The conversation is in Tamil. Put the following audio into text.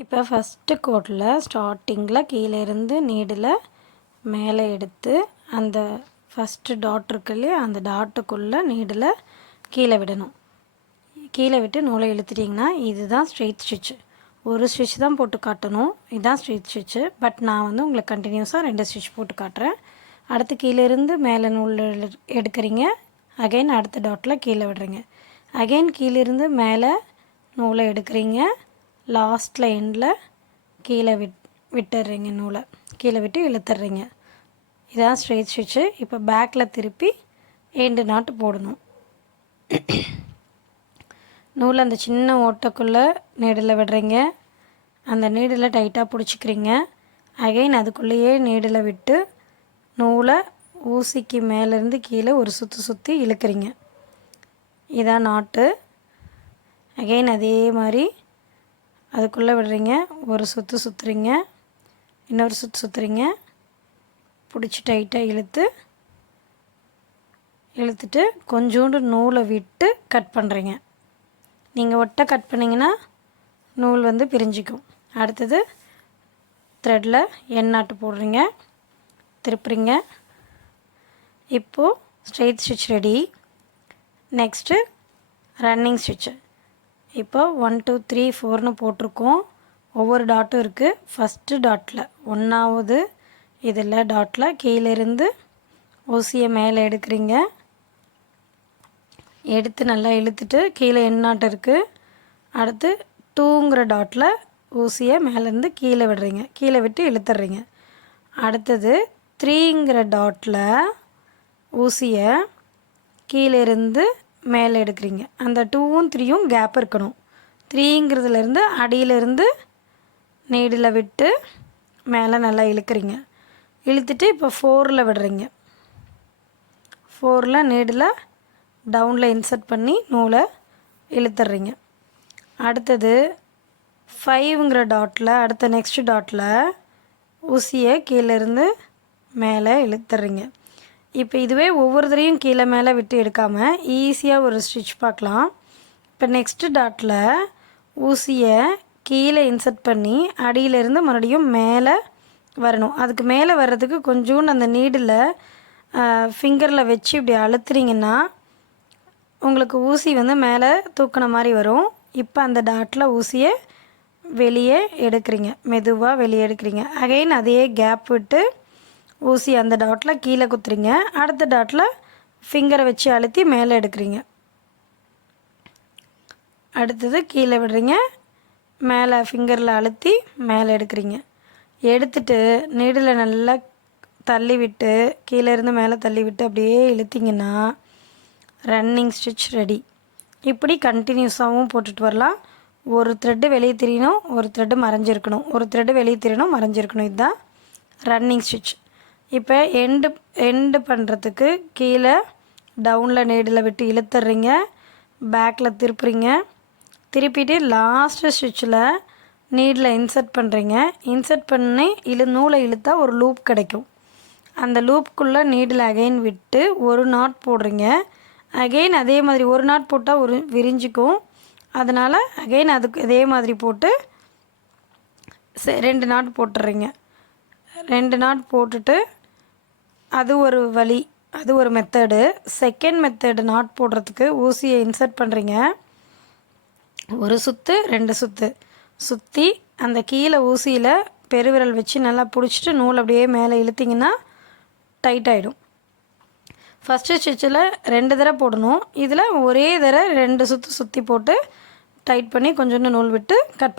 இப்போ ஃபஸ்ட்டு கோட்டில் ஸ்டார்டிங்கில் கீழே இருந்து நீடில் மேலே எடுத்து அந்த ஃபஸ்ட்டு டாட் இருக்கு இல்லையா, அந்த டாட்டுக்குள்ளே நீடில் கீழே விடணும். கீழே விட்டு நூலை இழுத்துட்டிங்கன்னா இதுதான் ஸ்ட்ரெயிட் ஸ்டிச்சு. ஒரு ஸ்டிச் தான் போட்டு காட்டணும், இதுதான் ஸ்ட்ரெயிட் ஸ்டிச்சு. பட் நான் வந்து உங்களுக்கு கண்டினியூஸாக 2 ஸ்டிச் போட்டு காட்டுறேன். அடுத்து கீழேருந்து மேலே நூல் எடுக்கிறீங்க, அகைன் அடுத்த டாட்டில் கீழே விடுறீங்க, அகைன் கீழேருந்து மேலே நூலை எடுக்கிறீங்க, லாஸ்ட்டில் எண்டில் கீழே விட்டுடுறீங்க, நூலை கீழே விட்டு இழுத்துடுறீங்க. இதான் ஸ்ட்ரெயிட் ஸ்டிச்சு. இப்போ பேக்கில் திருப்பி எண்டு நாட்டு போடணும். நூலை அந்த சின்ன ஓட்டைக்குள்ளே நீடில் விடுறீங்க, அந்த நீடில் டைட்டாக பிடிச்சிக்கிறீங்க, அகைன் அதுக்குள்ளேயே நீடில் விட்டு நூலை ஊசிக்கு மேலேருந்து கீழே ஒரு சுற்றி இழுக்கிறீங்க. இதான் நாட்டு. அகைன் அதே மாதிரி அதுக்குள்ளே விடுறீங்க, ஒரு சுற்றுறீங்க, இன்னொரு சுற்றுறீங்க, பிடிச்சி டைட்டாக இழுத்துட்டு கொஞ்சோண்டு நூலை விட்டு கட் பண்ணுறீங்க. நீங்கள் ஒட்டை கட் பண்ணிங்கன்னா நூல் வந்து பிரிஞ்சிக்கும். அடுத்தது த்ரெட்டில் எண்ணாட்டு போடுறீங்க, திருப்புறீங்க. இப்போது straight stitch ready. Next running stitch. இப்போ 1 2 3 4ன்னு போட்டிருக்கோம். ஒவ்வொரு டாட்டும் இருக்குது. ஃபஸ்ட்டு டாட்டில் 1வது இதில் டாட்டில் கீழேருந்து ஊசியை மேலே எடுக்கிறீங்க, எடுத்து நல்லா இழுத்துட்டு கீழே எண்ணாட்டு இருக்குது. அடுத்து 2ங்கிற டாட்டில் ஊசியை மேலேருந்து கீழே விடுறீங்க, கீழே விட்டு இழுத்துடுறீங்க. அடுத்தது 3ங்கிற டாட்டில் ஊசியை கீழேருந்து மேலே எடுக்கிறீங்க. அந்த 2ம் 3யும் கேப் இருக்கணும். 3ங்கிறதுலேருந்து அடியிலேருந்து நீடில் விட்டு மேலே நல்லா இழுக்கிறீங்க, இழுத்துட்டு இப்போ 4ல் விடுறீங்க. 4ல் நீடில் டவுனில் இன்சர்ட் பண்ணி நூலை இழுத்துடுறீங்க. அடுத்தது 5ங்கிற டாட்டில் அடுத்த நெக்ஸ்ட் டாட்டில் ஊசியை கீழேருந்து மேலே இழுத்துடுறீங்க. இப்போ இதுவே ஒவ்வொரு தரையும் கீழே மேலே விட்டு எடுக்காமல் ஈஸியாக ஒரு ஸ்டிச் பார்க்கலாம். இப்போ நெக்ஸ்ட்டு டாட்டில் ஊசியை கீழே இன்சர்ட் பண்ணி அடியிலேருந்து மறுபடியும் மேலே வரணும். அதுக்கு மேலே வர்றதுக்கு கொஞ்சோண்டு அந்த நீடில் ஃபிங்கரில் வச்சு இப்படி அழுத்துறீங்கன்னா உங்களுக்கு ஊசி வந்து மேலே தூக்கின மாதிரி வரும். இப்போ அந்த டாட்டில் ஊசியை வெளியே எடுக்கிறீங்க, மெதுவாக வெளியே எடுக்கிறீங்க. அகைன் அதே கேப் விட்டு ஊசி அந்த டாட்டில் கீழே குத்துறீங்க, அடுத்த டாட்டில் ஃபிங்கரை வச்சு அழுத்தி மேலே எடுக்கிறீங்க. அடுத்தது கீழே விடுறீங்க, மேலே ஃபிங்கரில் அழுத்தி மேலே எடுக்கிறீங்க. எடுத்துட்டு நீடில் நல்லா தள்ளி விட்டு கீழேருந்து மேலே தள்ளி விட்டு அப்படியே இழுத்திங்கன்னா ரன்னிங் ஸ்டிச் ரெடி. இப்படி கண்டினியூஸாகவும் போட்டுட்டு வரலாம். ஒரு த்ரெட்டு வெளியே தெரியணும், ஒரு த்ரெட்டு மறைஞ்சிருக்கணும், ஒரு த்ரெட்டு வெளியே தெரியணும், மறைஞ்சிருக்கணும். இதுதான் ரன்னிங் ஸ்டிச். இப்போ எண்டு பண்ணுறதுக்கு கீழே டவுனில் நீடில் விட்டு இழுத்துடுறீங்க, பேக்கில் திருப்புறீங்க, திருப்பிட்டு லாஸ்ட்டு ஸ்டிச்சில் நீடில் இன்சர்ட் பண்ணுறீங்க. இன்சர்ட் பண்ணி நூலை இழுத்தா ஒரு லூப் கிடைக்கும். அந்த லூப்புக்குள்ளே நீடில் அகைன் விட்டு ஒரு நாட் போடுறீங்க. அகைன் அதே மாதிரி ஒரு நாட் போட்டால் ஒரு விரிஞ்சிக்கும், அதனால் அகைன் அதுக்கு இதே மாதிரி போட்டு 2 நாட் போட்டுடுறீங்க. 2 நாட் போட்டுட்டு அது ஒரு வழி, அது ஒரு மெத்தடு. செகண்ட் மெத்தடு நாட் போடுறதுக்கு ஊசியை இன்சர்ட் பண்ணுறீங்க, ஒரு சுற்று 2 சுற்றி அந்த கீழே ஊசியில் பெருவிரல் வச்சு நல்லா பிடிச்சிட்டு நூல் அப்படியே மேலே இழுத்திங்கன்னா டைட் ஆகிடும். ஃபஸ்ட்டு ஸ்டிச்சில் 2 தடவை போடணும், இதில் ஒரே தடவை 2 சுற்றி போட்டு டைட் பண்ணி கொஞ்சோண்டு நூல் விட்டு கட்